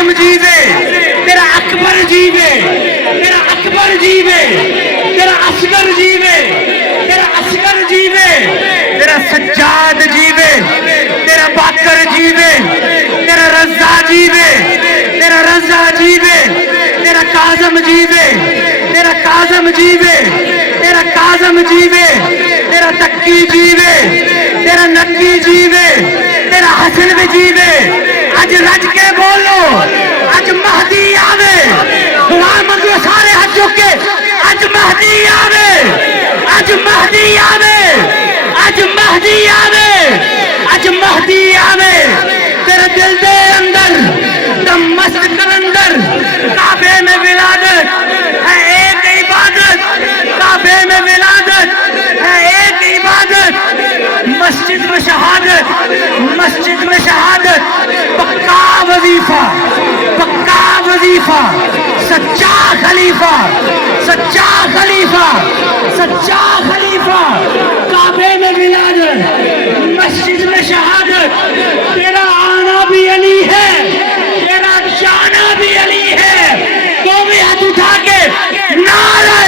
قاسم جیوے، تیرا اکبر جیوے، تیرا اکبر جیوے، تیرا اصغر جیوے، تیرا اصغر جیوے، تیرا سجاد جیوے، تیرا باقر جیوے، تیرا رضا جیوے، تیرا رضا جیوے، تیرا کاظم جیوے، تیرا کاظم جیوے، تیرا کاظم جیوے، تیرا تکی جیوے، تیرا نکی جیوے، تیرا حسن بھی جیوے. اج رج کے بولو، اج مہدی آوے. دعا منگو سارے ہاتھ چکے. اج مہدی آوے، اج مہدی آوے، اج مہدی آوے، اج مہدی آوے. تیرے دل دے اندر دم مست کلندر کعبے میں ولادت ہے ایک عبادت، کعبے میں ولادت ہے ایک عبادت، مسجد میں شہادت، مسجد میں شہادت. پکا وظیفہ، پکا وظیفہ، سچا خلیفہ، سچا خلیفہ، سچا خلیفہ. کعبے میں ولادت، مسجد میں شہادت. تیرا آنا بھی علی ہے، تیرا جانا بھی علی ہے. تو بھی ہاتھ اٹھا کے نعرہ